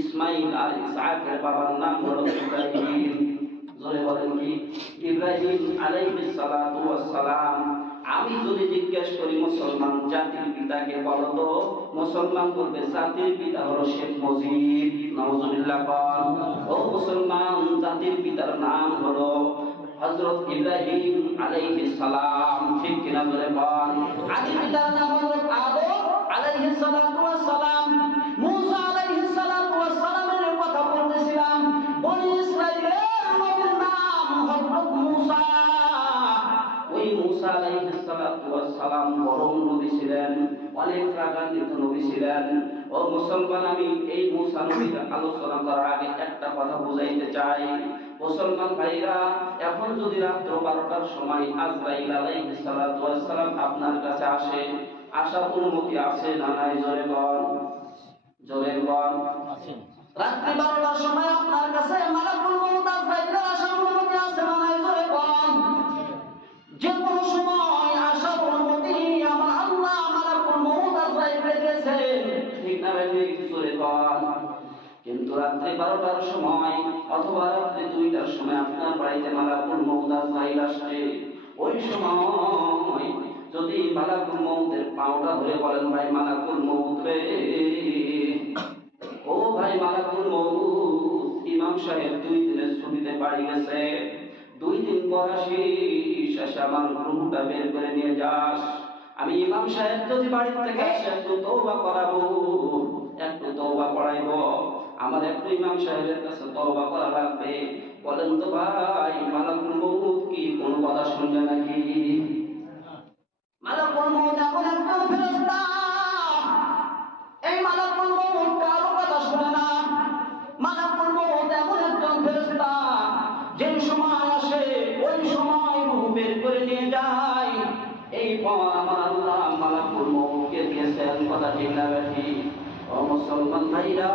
ইসমাইল আর ইসহাকের বাবার নাম হলো ইব্রাহিম। জোরে বলেন কি? ইব্রাহিম আলাইহিস সালাতু ওয়াস সালাম। আমি যদি জিজ্ঞেস করি মুসলমান জাতির পিতাকে বলো তো, মুসলমান বলবে জাতির পিতা হলো শেখ মুজিব। নাউজুবিল্লাহ বল। ও মুসলমান, জাতির পিতার নাম হলো হযরত ইব্রাহিম আলাইহিস সালাম। ঠিক কিনা বলে বল? জাতির পিতার নাম হলো আদম আলাইহিস সালাতু ওয়াস সালাম। মুসা আলাইহিস সালাতু ওয়াস সালামের কথা বলতেছিলাম। বনি ইসরাইলের নবীর নাম হযরত মুসা। ওই মুসা আলাইহিস সালাতু ওয়াস সালাম বড় নবী ছিলেন, অনেক রাগান্বিত নবী ছিলেন। ও মুসলমান, আমি এই মুসা নবীর আলোচনা করার আগে একটা কথা বুঝাইতে চাই। মুসলমান ভাইরা, এখন যদি রাত্র 12টার সময় আজরাইল আলাইহিস সালাতু ওয়াস সালাম আপনার কাছে আসে, আসার অনুমতি আছে না নাই? জোরে বল, জোরে বল। রাত্রি 12টার সময় আপনার কাছে মালাকুল মউত আজরাইল আসার অনুমতি আছে না নাই? জোরে বল। যে কোনো সময় আসার অনুমতি আমার আল্লাহ মালাকুল মউত আজরাইল রেখেছেন। ঠিক না ভাই? জোরে বল। কিন্তু রাত্রি 12টার সময় অথবা রাত্রি 2টার সময় আপনার বাড়িতে মালাকুল মউত আজরাইল আসে, ওই সময় যদি মালাকুল মউতের পাওটা ধরে বলেন, ভাই মালাকুল মউত রে, ও ভাই মালাকুল মউত, ইমাম সাহেব 2 দিনের ছুটিতে বাড়ি গেছে, 2 দিন পর আসিস, এসে আমার রুহটা বের করে নিয়ে যাস। আমি ইমাম সাহেব যদি বাড়ি থেকে আসে একটু তওবা করাবো, একটু তওবা করাইবো, আমার একটু ইমাম সাহেবের কাছে তওবা করা লাগবে। বলেন তো ভাই, মালাকুল মউত কি কোনো কথা শুনবে নাকি? মালাকুল মউত এমন একজন ফেরেশতা, এই মালাকুল মউত কারো কথা শুনে না। মালাকুল মউত এমন একজন ফেরেশতা, যে সময় আসে ওই সময় রূহ বের করে নিয়ে যায়। এই পর আমার আল্লাহ মালাকুল মউতকে দিয়েছেন। কথা ঠিক না বেশি? ও মুসলমান ভাইরা,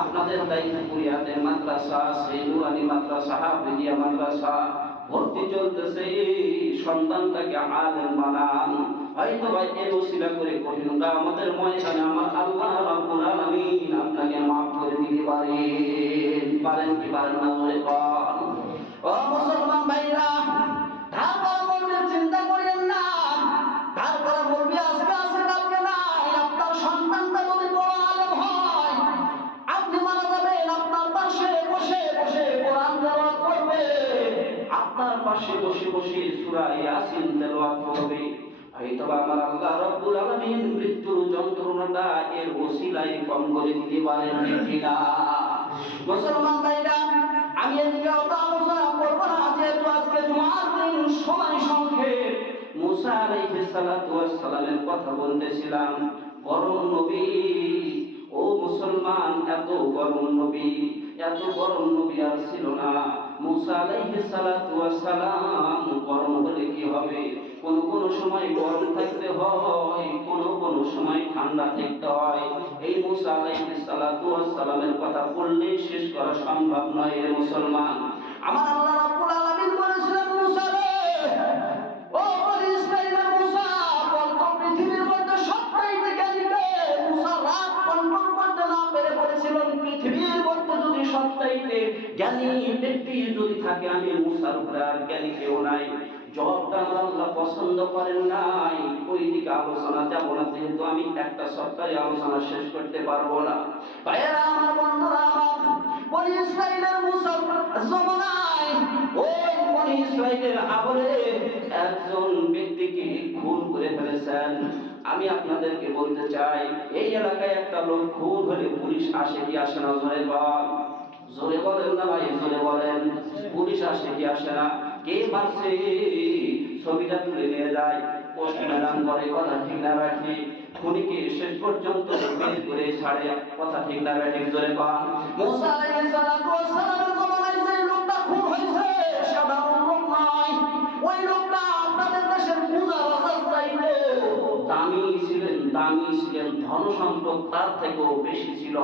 আপনাদের দায়িত্বপুরিয়াতে মাদ্রাসা আছে, নুরানি মাদ্রাসা, হাফেজিয়া মাদ্রাসা ভর্তি চলতেছে। সন্তানটাকে আলেম বানান। হয়তো ভাই এই ওসিলা করে কঠিন আমাদের ময়দানে আমার আল্লাহ রাব্বুল আলামিন আপনাকে মাফ করে দিতে পারেন। পারেন কি পারেন না? বলে বল। ও মুসলমান ভাইরা, তারপর বলবেন চিন্তা করেন না, তারপর বলবি আজকে আছে কালকে নাই। আপনার সন্তানটা যদি বড় আলেম হয়, আপনি মারা যাবেন, আপনার পাশে বসে বসে কোরআন তেলাওয়াত করবে, আপনার পাশে বসে বসে সূরা ইয়াসিন তেলাওয়াত করবে। হয়তো আমার আল্লাহ রাব্বুল আলামিন মৃত্যুর যন্ত্রণাটা এর ওসিলায় কম করে দিতে পারেন কিনা? মুসলমান ভাইরা, আমি এদিকে অত আলোচনা করব না, যেহেতু আজকে জুমার দিন, সময় সংক্ষেপ। মুসা আলাইহিস সালাতু ওয়াস সালামের কথা বলতেছিলাম। গরম নবী, ও মুসলমান, এত গরম নবী, এত গরম নবী আর ছিল না। মুসা আলাইহিস সালাতু ওয়াস সালাম গরম হলে কি হবে? কোন সময় গরম থাকতে হয়, কোন সময় ঠান্ডা থাকতে হয়। এই মুসা আলাইহিস সালাতু ওয়াস সালামের কথা বললে শেষ করা সম্ভব নয় রে মুসলমান। আমার আল্লাহ রাব্বুল আলামিন বলেছিলেন, মুসা রে, ও বনি ইসরাইলের মুসা, বলতো পৃথিবীর মধ্যে সবচাইতে জ্ঞানী কে? মুসা রাগ কন্ট্রোল করতে না পেরে বলেছিলেন, পৃথিবীর মধ্যে যদি সবচাইতে জ্ঞানী ব্যক্তি যদি থাকে, আমি মুসার উপরে আর জ্ঞানী কেউ নাই। জবাবটা আমার আল্লাহ পছন্দ করেন নাই। ওই দিকে আলোচনা যাব না, যেহেতু আমি একটা সরকারি আলোচনা শেষ করতে পারবো না। ভাইয়েরা আমার, বন্ধুরা আমার, বনি ইসরাইলের মুসার জমানায়, ওই বনি ইসরাইলের আমলে একজন ব্যক্তিকে খুন করে ফেলেছেন। আমি আপনাদেরকে বলতে চাই, এই এলাকায় একটা লোক খুন হলে পুলিশ আসে কি আসে না? জোরে বল, জোরে বলেন না ভাই, জোরে বলেন। পুলিশ আসে কি আসে না? কে মারছে ছবিটা তুলে নিয়ে যায়, পোস্টম্যান করে। কথা ঠিক না ব্যাঠি? খুনিকে শেষ পর্যন্ত বের করে ছাড়ে। কথা ঠিক না ব্যাঠি? জোরে বল। মুসা আলাইহিস সালাতু ওয়াস সালামের জমানায় যে লোকটা খুন হয়েছে, সাধারণ লোক নয়। ওই লোকটা আপনাদের দেশের পূজা বাজার চাইতে দামি ছিলেন, দামি ছিলেন, ধন সম্পদ তার থেকেও বেশি ছিল।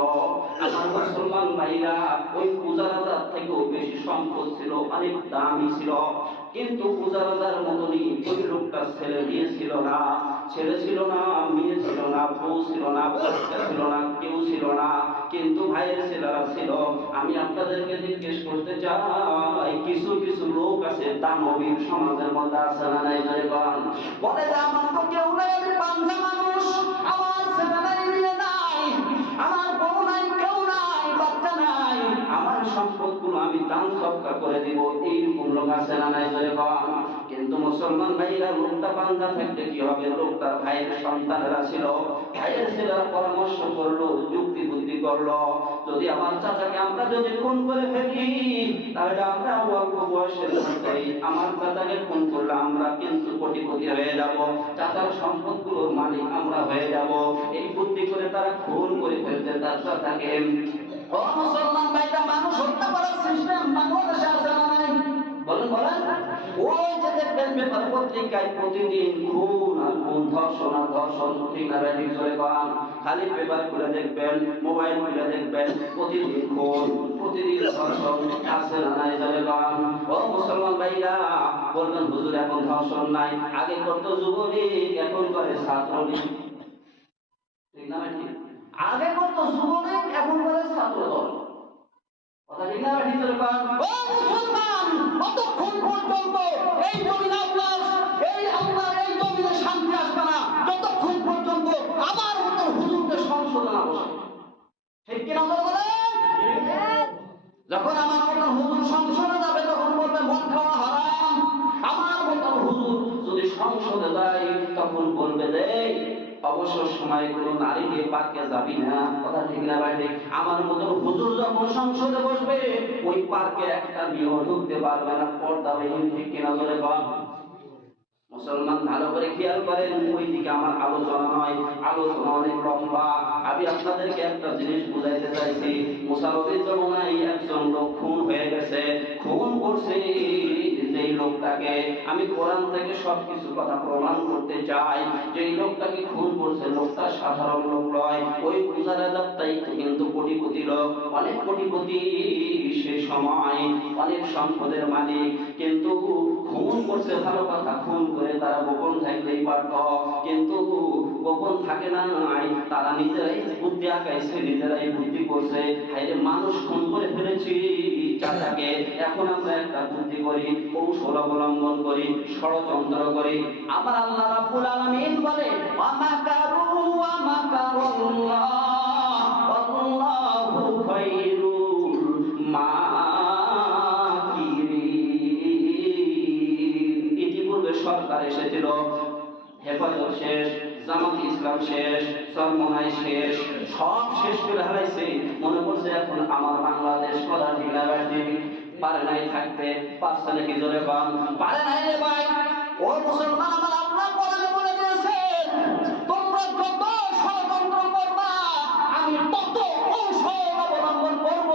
আমার মুসলমান ভাইরা, ওই পূজা বাজার থেকেও বেশি সম্পদ ছিল, অনেক দামি ছিল। কিন্তু পূজা বাজার মতনই ওই লোকটা ছেলে মেয়ে ছিল না, ছেলে ছিল না, মেয়ে ছিল না, বউ ছিল না, বাচ্চা ছিল না, কেউ ছিল না। কিন্তু ভাইয়ের ছেলেরা ছিল। আমি আপনাদেরকে জিজ্ঞেস করতে চাই, কিছু কিছু লোক আছে দানবীর সমাজের মধ্যে আছে না নাই? বলে যে আমার তো কেউ নাই, আমি পাঞ্জা মানুষ, আমার ছেলে নাই, মেয়ে নাই, আমার বউ নাই, কেউ নাই, বাচ্চা নাই, আমার সম্পদগুলো আমি দান সৎকার করে দিব, এইরকম লোক আছে না নাই? কিন্তু মুসলমান ভাইরা, লোকটা পাঞ্জা থাকতে কি হবে? লোকটার ভাইয়ের সন্তানেরা ছিল, ভাইয়ের ছেলেরা পরামর্শ করলো, যুক্তি বুদ্ধি করলো, যদি আমার চাচাকে আমরা যদি খুন করে ফেলি, তাহলে আমরা অল্প বয়সের মধ্যেই আমার চাচাকে খুন করলে আমরা কিন্তু কোটিপতি হয়ে যাব, চাচার সম্পদগুলোর মালিক আমরা হয়ে যাব। এই বুদ্ধি করে তারা খুন করে ফেলতে তার চাচাকে। ও মুসলমান ভাইরা, মানুষ হত্যা করার সিস্টেম বাংলাদেশে আছে না নাই? বলেন বলেন। ওই যে দেখবেন পেপার পত্রিকায় প্রতিদিন খুন আর খুন, ধর্ষণ আর ধর্ষণ, ঠিক না ব্যাটিং করে কম, খালি পেপার খুলে দেখবেন, মোবাইল খুলে দেখবেন, প্রতিদিন খুন, প্রতিদিন ধর্ষণ, আছে না নাই? কম। ও মুসলমান ভাইরা, বলবেন হুজুর এখন ধর্ষণ নাই, আগে করতো যুবলীগ, এখন করে ছাত্রলীগ, ঠিক না ঠিক? আগে করতো যুবলীগ, এখন করে ছাত্রদল, কথা ঠিক না ঠিক? ও মুসলমান, কতক্ষণ পর্যন্ত এই জমিন আল্লাহ, এই আল্লাহর এই জমিনে শান্তি আসবে না যতক্ষণ পর্যন্ত আমার মতো হুজুরকে সংশোধন না বসে, ঠিক কিনা বলেন? যখন আমার মতো হুজুর সংসদে যাবে তখন বলবে মদ খাওয়া হারাম। আমার মতো হুজুর যদি সংসদে যায় তখন বলবে যে অবসর সময় কোনো নারী নিয়ে পার্কে যাবি না, কথা ঠিক না ভাই? আমার মতো হুজুর যখন সংসদে বসবে ওই পার্কে একটা মেয়েও ঢুকতে পারবে না, পর্দা হয়ে, ঠিক কিনা বলে বল? মুসলমান ভালো করে খেয়াল করেন, ওই দিকে আমার আলোচনা নয়, আলোচনা অনেক লম্বা। আমি আপনাদেরকে একটা জিনিস বুঝাইতে চাইছি, মুসা নবীর জমানায় একজন লোক খুন হয়ে গেছে, খুন করছে যেই লোকটাকে, আমি কোরআন থেকে সবকিছু কথা প্রমাণ করতে চাই, যেই লোকটাকে খুন করছে লোকটা সাধারণ লোক নয়, ওই গুজারাদারটাই কিন্তু কোটিপতি লোক, অনেক কোটিপতি সে সময়, অনেক সম্পদের মালিক, কিন্তু খুন করছে ভালো কথা, খুন করে তারা গোপন থাকতেই পারত, কিন্তু গোপন থাকে না নাই, তারা নিজেরাই বুদ্ধি আঁকাইছে, নিজেরাই বুদ্ধি করছে, হাইরে মানুষ খুন করে ফেলেছি চাচাকে, এখন আমরা একটা বুদ্ধি করি, কৌশল অবলম্বন করি, ষড়যন্ত্র করি। আমার আল্লাহ রাব্বুল আলামিন বলে ওয়ামাকারু ওয়ামাকারুল্লাহ ওয়াল্লাহু খায়রুল মাকিরিন। ইতিপূর্বে সরকার এসেছিল, হেফাজত শেষ, জামাত ইসলাম শেষ, চরমনাই শেষ, সব শেষ করে হারাইছে, মনে করছে এখন আমার বাংলাদেশ করা ঠিক পারে নাই থাকতে, পারছে নাকি? জোরে পান, পারে নাই রে ভাই। ও মুসলমান, আমার আল্লাহ কোরআনে বলে দিয়েছেন তোমরা যত ষড়যন্ত্র করবা আমি তত কৌশল অবলম্বন করব।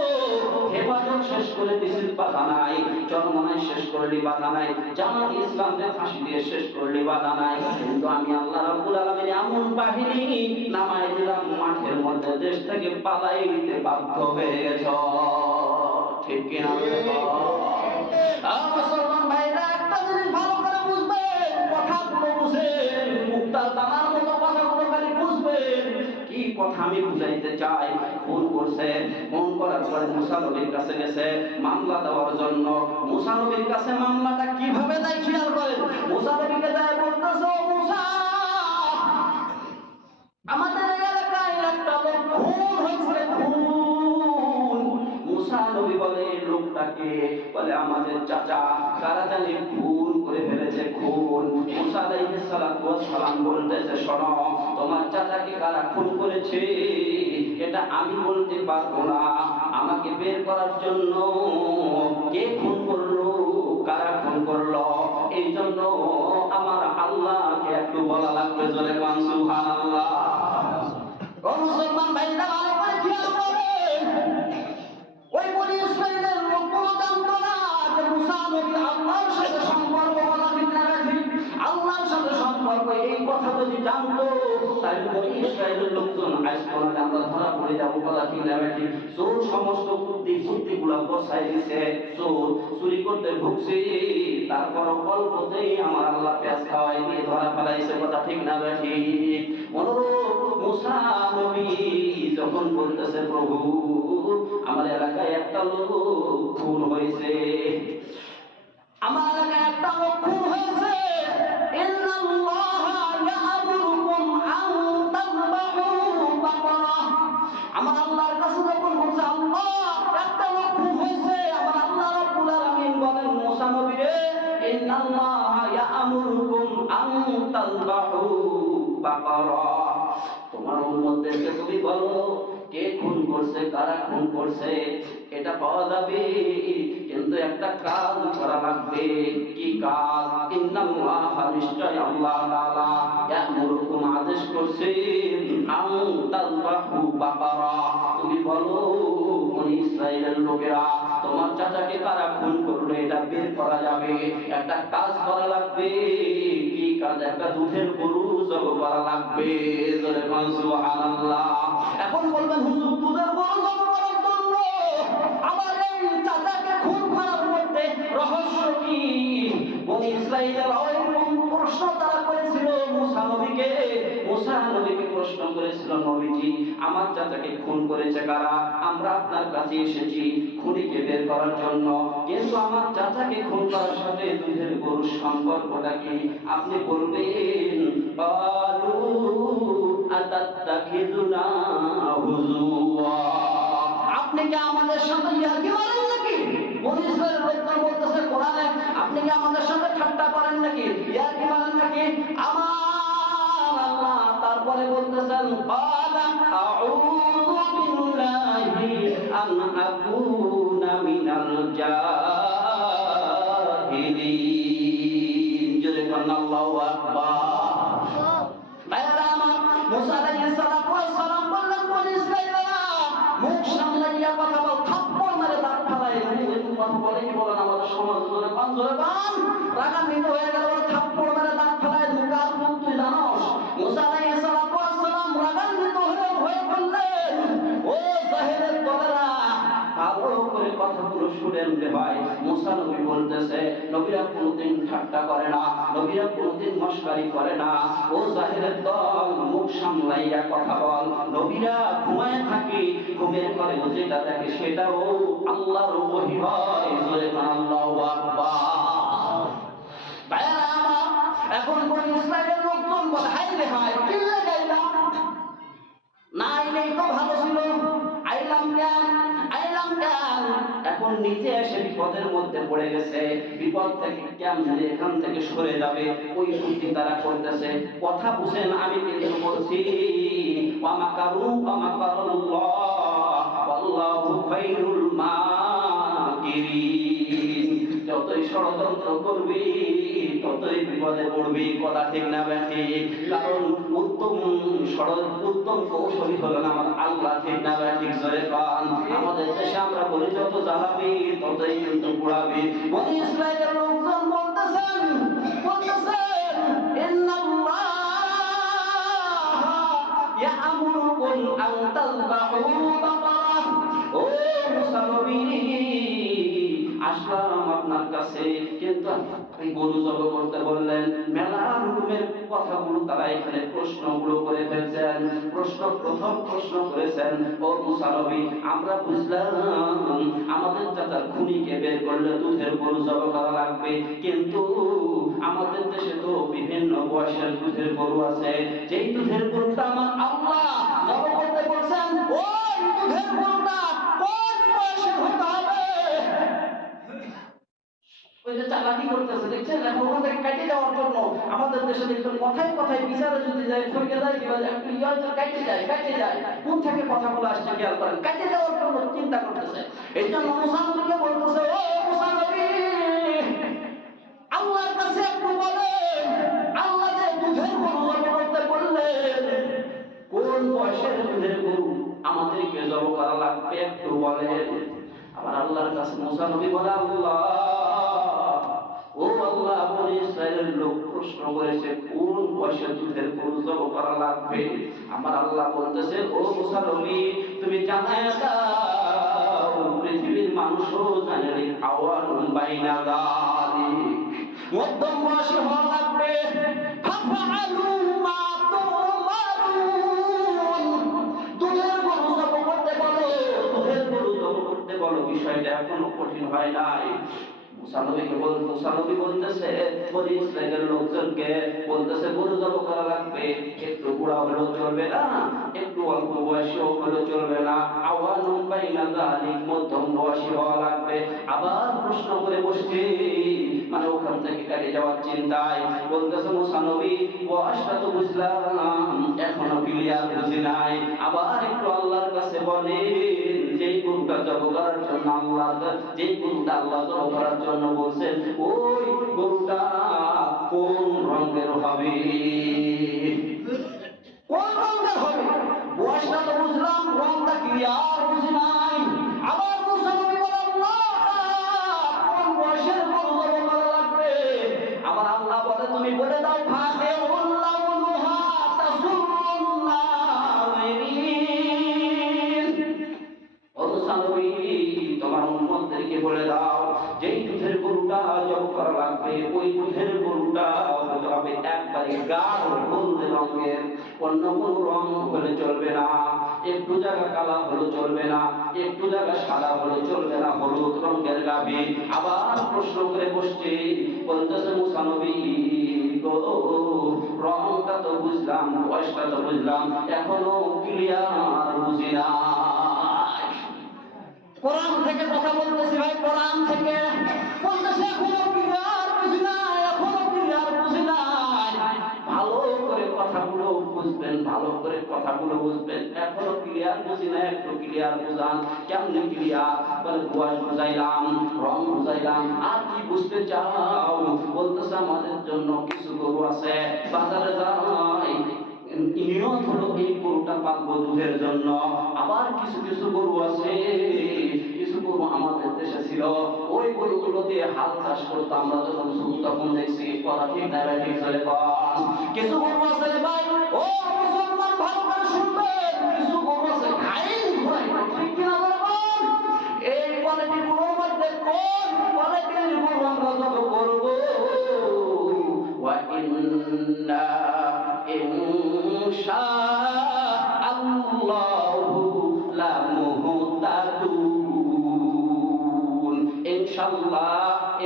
হেফাজত শেষ করে দিছি, বাধা নাই, চরমনাই শেষ করলি বাধা নাই, জামাত ইসলামকে ফাঁসি দিয়ে শেষ করলি বাধা নাই, কিন্তু আমি আল্লাহ রাব্বুল আলামিন এমন বাহিনী নামায় দিলাম মাঠের মধ্যে, দেশ থেকে পালাই দিতে বাধ্য হয়ে গেছ, ঠিক কিনা? মুসলমান ভাইরা, একটা জিনিস ভালো করে বুঝবেন, কথাগুলো বুঝেন, মুক্তার দানার মতো কথাগুলো খালি বুঝবেন। কি কথা আমি বুঝাইতে চাই? খুন করছে, খুন করার পরে মুসা নবীর কাছে গেছে মামলা দেওয়ার জন্য। মুসা নবীর কাছে মামলাটা কিভাবে দেয় খেয়াল করেন। মুসা নবীকে যায় বলতেছে, ও মুসা, আমাদের এলাকায় একটা লোক খুন হয়েছে, খুন। মুসা নবী বলে লোকটাকে, বলে আমাদের চাচা, কারা জানি খুন করে ফেলেছে, খুন। মুসা আলাইহিস সালাতু ওয়াস সালাম বলতেছে, শোনো, তোমার চাচাকে কারা খুন করেছে এটা আমি বলতে পারবো না, আমাকে বের করার জন্য কে খুন করলো, কারা খুন করলো, এই জন্য আমার আল্লাহকে একটু বলা লাগবে, জোরে বলেন সুবহানাল্লাহ। ও মুসলমান ভাইরা, ভালো করে খেয়াল করেন, ওই বনি ইসরাইলের লোকগুলো জানতো না যে মুসা নবী আল্লাহর সাথে সম্পর্ক, বলা ঠিক না ঠিক? আল্লাহর সাথে সম্পর্ক, এই কথা যদি জানতো তাহলে বনি ইসরাইল ইসরায়েলের লোকজন আজ কোরআন আমরা ধরা পড়ে যাব কথা ঠিক না বেশি চোর সমস্ত বুদ্ধিগুলা বসাই দিছে চোর চুরি করতে ঢুকছে তারপর অল্পতেই আমার আল্লাহ পেঁয়াজ খাওয়াই দিয়ে ধরা ফেলাইছে কথা ঠিক না বেশি অনুরূপ মুসা নবী যখন বলতেছে প্রভু আমার এলাকায় একটা লোক খুন হয়েছে আমার এলাকায় একটা লোক খুন হয়েছে আমার আল্লাহর কাছে যখন বলছে আল্লাহ একটা লোক খুন হয়েছে আমার আল্লাহ রাব্বুল আলামিন বলেন মুসা নবী রে ইন্নাল্লাহা ইয়া'মুরুকুম আন তাযবাহু বাকারা তোমার উম্মতদেরকে তুমি বলো কে খুন করছে কারা খুন করছে এটা পাওয়া যাবে কিন্তু একটা কাজ করা লাগবে কি কাজ ইন্নাল্লাহা নিশ্চয় আল্লাহ তাআলা ইয়া'মুরুকুম আদেশ করছেন আন তাযবাহু বাকারা তুমি বলো বনি ইসরাইলের লোকেরা তোমার চাচাকে কারা খুন করলো এটা বের করা যাবে একটা কাজ করা লাগবে কি কাজ একটা দুধের গরু জবাই করা লাগবে জোরে বলুন সুবহানাল্লাহ এখন বলবেন হুজুর দুধের গরু জবাই করার জন্য আমার এই চাচাকে খুন করার মধ্যে রহস্য কি বনি ইসরাইলের ওইরকম প্রশ্ন তারা করেছিল মুসা নবীকে প্রশ্ন করেছিল নবীজি আমার চাচাকে খুন করেছে কারা আমরা আপনার কাছে এসেছি খুনিকে বের করার জন্য কিন্তু আমার চাচাকে খুন করার সাথে দুধের গরুর সম্পর্কটা কি আপনি বলবেন বালু আতাত্তাখিযুনা হুজুয়া আপনি কি আমাদের সাথে ইয়ার্কি মারেন নাকি বনি ইসরাইলের লোকজন বলতেছে কোরআনে আপনি কি আমাদের সাথে ঠাট্টা করেন নাকি ইয়ার্কি মারেন নাকি আমার আল্লাহ তারপরে বলতেছেন ক্বালা আউযু বিল্লাহি আন আকুনা মিনাল জাহিলিন জোরে বলেন আল্লাহু আকবার মুসা আলাইহিস সালাম বললেন বনি ইসরাইলরা মুখ সামলাইয়া কথা বল থাপ্পড় মেরে দাঁত ফালাই কথা বলে কি বলেন আমাদের সমাজ জোরে পান রাগান্বিত হয়ে গেল থাপ্পড় মেরে দাঁত ফালাই মুকার মুখ তুই জানোস মুসা আলাইহিস সালাম রাগান্বিত হয়ে বললেন ও জাহেলের দলেরা ভালো করে কথাগুলো শুনেন রে ভাই মুসা নবী বলতেছে নবীরা কোনোদিন ঠাট্টা করে না নবীরা কোনোদিন মশকারি করে না ও জাহেলের দল মুখ সামলাইয়া কথা বল নবীরা ঘুমায় থাকে ঘুমের ঘরে যেটা দেখে সেটাও আল্লাহর ওহী হয় জোরে আল্লাহু আকবার ভাইরা আমার এখন বনি ইসরাইলের লোকজন বলে হাই রে হাই কি লাগাইলাম না আইলেই তো ভালো ছিল আইলাম কেন এখন নিচে এসে বিপদের মধ্যে পড়ে গেছে বিপদ থেকে কেমনে এখান থেকে সরে যাবে ওই বুদ্ধি তারা করতেছে কথা বুঝেন আমি কিন্তু বলছি ওয়ামাকারু ওয়ামাকারুল্লাহ ওয়াল্লাহু খায়রুল মাকিরিন যতই ষড়যন্ত্র করবি ততই বিপদে পড়বি কথা ঠিক না ঠিক কারণ উত্তম কৌশলী হলেন আমার আল্লাহ ঠিক না ঠিক জোরে পান আমাদের দেশে আমরা বলি যত জ্বালাবি ততই কিন্তু পুড়াবি বনি ইসরাইলের লোকজন বলতেছেন ইন্নাল্লাহা ইয়া'মুরুকুম আন তাযবাহু বাকারা ও মুসা নবী আসলাম আপনার কাছে কিন্তু গরু জবাই করতে বললেন মেলা রকমের কথাগুলো তারা এখানে প্রশ্নগুলো করে ফেলছেন প্রথম প্রশ্ন করেছেন ও মুসা নবী আমরা বুঝলাম আমাদের চাচার খুনিকে বের করলে দুধের গরু জবাই করা লাগবে কিন্তু আমাদের দেশে তো বিভিন্ন বয়সের দুধের গরু আছে যেই দুধের গরুটা আমার আল্লাহ জবাই করতে বলছেন ওই দুধের গরুটা কোন বয়সে হতে হবে ওই যে চালাকি করতেছে দেখছেন এখন ওখান থেকে কেটে যাওয়ার জন্য আমাদের দেশে দেখবেন কথায় কথায় বিচারে যদি যায় ঠকে যায় কিংবা একটু কেটে যায় কোন থেকে কথাগুলো আসছে খেয়াল করেন কেটে যাওয়ার জন্য চিন্তা করতেছে এই জন্য মুসা নবীকে বলতেছে ও মুসা নবী আল্লাহর কাছে একটু বলেন আল্লাহ যে দুধের গরু জবাই করতে বললেন কোন বয়সের দুধের গরু আমাদেরকে জবাই করা লাগবে একটু বলেন আবার আল্লাহর কাছে মুসা নবী বলে আল্লাহ ও আল্লাহ, বনি ইসরায়েলের লোক প্রশ্ন করেছে কোন বয়সে দুধের গরু জব করা লাগবে। আমার আল্লাহ বলতেছে, ও মুসা নবী, তুমি জানায় দাও পৃথিবীর মানুষও জানে আওয়ানুন বাইনা যালিক, মধ্যম বয়সী হওয়া লাগবে। ফাফআলু মা তুমারুন, দুধের গরু জব করতে বলো, দুধের গরু জব করতে বলো, বিষয়টা এখনো কঠিন হয় নাই। মুসা নবী বলতেছে বনি ইসরায়েলের লোকজনকে বলতেছে গরু জব করা লাগবে, একটু বুড়া হলেও চলবে না, একটু অল্প বয়সী হলেও চলবে না, আওয়ানুন বাইনা যালিক, মধ্যম বয়সী হওয়া লাগবে। আবার প্রশ্ন করে বসছে, মানে ওখান থেকে কাটে যাওয়ার চিন্তায় বলতেছে মুসা নবী, বয়সটা তো বুঝলাম, এখনো ক্লিয়ার বুঝি নাই। আবার একটু আল্লাহর কাছে বলেন, যেই গরুটা জব করার জন্য যেই গরুটা আল্লাহ জব করার জন্য বলছেন, ওই গরুটা কোন রঙের হবে, কোন রঙের হবে? বয়সটা তো বুঝলাম, রঙটা ক্লিয়ার বুঝি নাই। আবার মুসা নবী বলে, আল্লাহ, কোন বয়সের গরু জব করা লাগবে? আবার আল্লাহ বলে, তুমি বলে দাও, ফাঁকে উল্লাউনুহা তাসুরুন নাযিরিন। ও মুসা নবী, তোমার উম্মতদেরকে বলে দাও, যেই দুধের গরুটা জব করা লাগবে, ওই দুধের গরুটা হতে হবে একবারে গাঢ় হলদে রঙের, অন্য কোন রং হলে চলবে না, একটু জায়গা কালা হলে চলবে না, একটু জায়গা সাদা হলে চলবে না, হলুদ রঙের গাভী। আবার প্রশ্ন করে বসছে, বলতেছে মুসা নবী, রংটা তো বুঝলাম, বয়সটা তো বুঝলাম, এখনো ক্লিয়ার বুঝি না। কোরআন থেকে কথা বলতেছি ভাই, কোরআন থেকে বলতেছে এখনো ক্লিয়ার বুঝি না, এখনো ক্লিয়ার বুঝি না। ভালো করে কথাগুলো বুঝবেন, ভালো করে কথাগুলো বুঝবেন। এখনো ক্লিয়ার বুঝি না, একটু ক্লিয়ার বুঝান। কেমনি ক্লিয়ার? বলে বয়স বুঝাইলাম, রং বুঝাইলাম, আর কি বুঝতে চাও? বলতেছে আমাদের জন্য কিছু গরু আছে, বাজারে যাই, নিয়ত হলো এই গরুটা পালবো দুধের জন্য। আবার কিছু কিছু গরু আছে, কিছু গরু আমাদের দেশে ছিল, ওই গরুগুলো দিয়ে হাল চাষ করতো, আমরা যখন শুরু তখন দেখছি। কথা ঠিক না ভাই? ঠিক চলে কিছু গরু আছে ভাই, ও মুসলমান ভালো করে শুনবেন, কিছু গরু আছে ঘাইল ঘোড়াই, ঠিক কিনা বলবেন? এই কোয়ালিটি গরুর মধ্যে কোন কোয়ালিটির গরু আমরা জব করবো? ওয়া ইন্না ইনশাআল্লাহু লামুহতাদুন, ইনশাআল্লাহ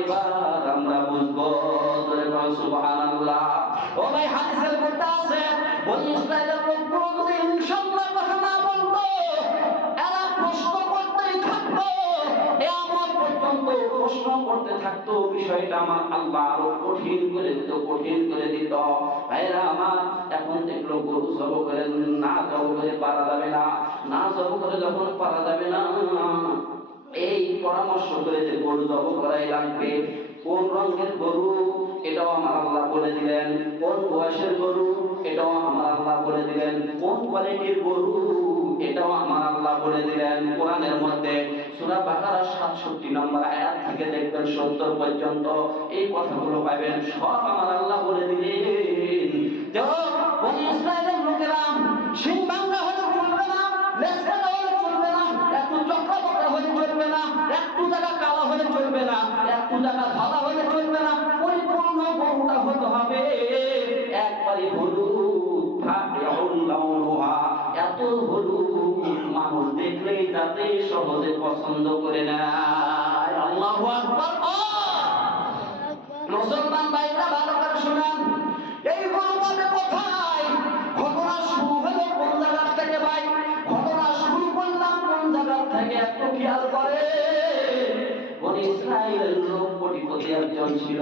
এবার আমরা বুঝবো। সুবহানাল্লাহ। ও ভাই, হাদিসের মধ্যে আছে, বনি ইসরায়েলের লোকগুলো যদি ইনশাআল্লাহ কথা না বলতো, এরা প্রশ্ন করতেই থাকতো, কিয়ামত পর্যন্ত প্রশ্ন করতে থাকতো। বিষয়টা আমার আল্লাহ আরো কঠিন করে দিত, কঠিন করে দিত। ভাইরা আমার, এখন দেখলো গরু জব করে না জব করে পারা যাবে না, না জব করে যখন পারা যাবে না, এই পরামর্শ করে যে গরু জব করাই লাগবে। কোন রঙের গরু এটাও আমার আল্লাহ বলে দিলেন, কোন বয়সের গরু এটাও আমার আল্লাহ বলে দিলেন, কোন কোয়ালিটির গরু এটাও আমার আল্লাহ বলে দিলেন। কোরআনের মধ্যে সূরা বাকারা 67 নম্বর আয়াত থেকে দেখবেন 70 পর্যন্ত এই কথাগুলো পাবেন, সব আমার আল্লাহ বলে দিলেন। দেখো, বনি ইসরায়েলের লোকেরা সিং ভাঙা হলে চলবে না, লেজ কাটা হলে চলবে না, একটু চক্রা বকরা হলে চলবে না, একটু জায়গা কালো হলে চলবে না, একটু জায়গা ধলা হলে চলবে না, পরিপূর্ণ গরুটা হতে হবে একবারে হলুদ, ফাকিউল লাউনুহা, এত হলুদ মানুষ দেখলেই যাতে সহজে পছন্দ করে নেয়। আল্লাহু আকবার। মুসলমান ভাইরা ভালো করে শুনেন, এই গরু পাবে কোথায়? ঘটনা শুরু হলো কোন জায়গা থেকে ভাই? ঘটনা শুরু করলাম কোন জায়গা থেকে একটু খেয়াল করে। বনি ইসরায়েলের লোক কোটিপতি একজন ছিল,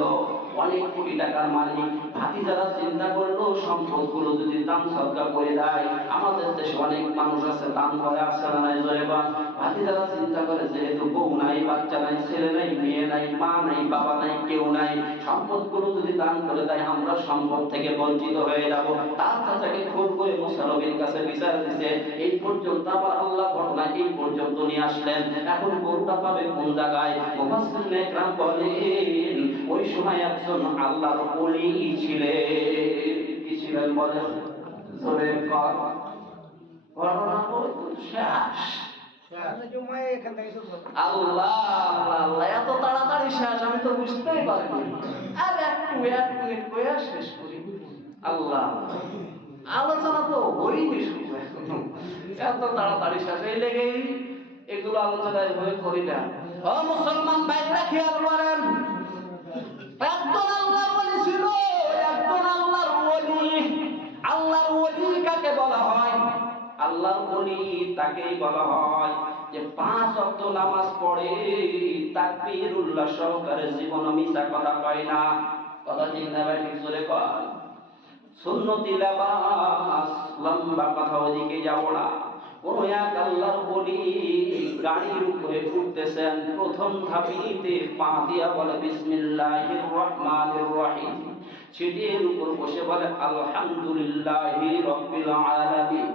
অনেক কোটি টাকার মালিক। ভাতিজারা চিন্তা করলো সম্পদগুলো যদি দান সদকা করে দেয়, আমাদের দেশে অনেক মানুষ আছে দান করে, আসে না নাই জোরে বল। ভাতিজারা চিন্তা করে যেহেতু বউ নাই, বাচ্চা নাই, ছেলে নাই, মেয়ে নাই, মা নাই, বাবা নাই, কেউ নাই, নাই, সম্পদগুলো যদি দান করে দেয় আমরা সম্পদ থেকে বঞ্চিত হয়ে যাব। তার চাচাকে খুন করে মুসা নবীর কাছে বিচার দিছে। এই পর্যন্ত আবার আল্লাহ ঘটনা এই পর্যন্ত নিয়ে আসলেন। এখন গরুটা পাবে কোন জায়গায়? মুফাসসিরিনে ইকরাম বলেন ওই সময় একজন আল্লাহর ওলি ছিলেন। কি ছিলেন বলেন? জোরে কর। ঘটনা বলতো শেষ। আল্লাহ আল্লাহ, এত তাড়াতাড়ি শেষ আমি তো বুঝতেই পারিনি। আর একটু শেষ করি। আল্লাহ, আলোচনা তো হইনি শুরু, এত তাড়াতাড়ি শেষ। এই লেগেই এগুলো আলোচনা এভাবে করি না। ও মুসলমান ভাইরা খেয়াল করেন, একজন আল্লাহ ওলি ছিল, একজন আল্লাহর ওলি। আল্লাহর ওলি কাকে বলা হয়? আল্লাহর ওলি তাকেই বলা হয় যে 5 ওয়াক্ত নামাজ পড়ে, তাকবীর উল্লাহ সহকারে জীবন মিছা কথা কয় না। কথা ঠিক না ভাই? ঠিক জোরে কয়। সুন্নতি লেবাস, লম্বা কথা ওদিকে যাব না। কোন এক আল্লাহর ওলি গাড়ির উপরে উঠতেছেন, প্রথম ধাপিতে পা দিয়া বলে বিসমিল্লাহির রহমানির রহিম, সিটের উপর বসে বলে আলহামদুলিল্লাহি রাব্বিল আলামিন।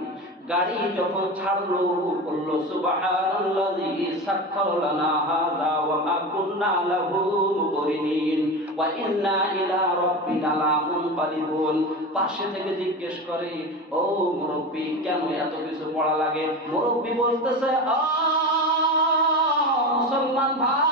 গাড়ি যখন ছাড়লো বলল সুবহানাল্লাযী সাখখারা লানা হাযা ওয়া মা কুন্না লাহু মুকরিনিন ওয়া ইন্না ইলা রাব্বিনা লামুনকালিবুন। পাশে থেকে জিজ্ঞেস করে, ও মুরব্বি, কেন এত কিছু পড়া লাগে? মুরব্বি বলতেছে, মুসলমান ভাই,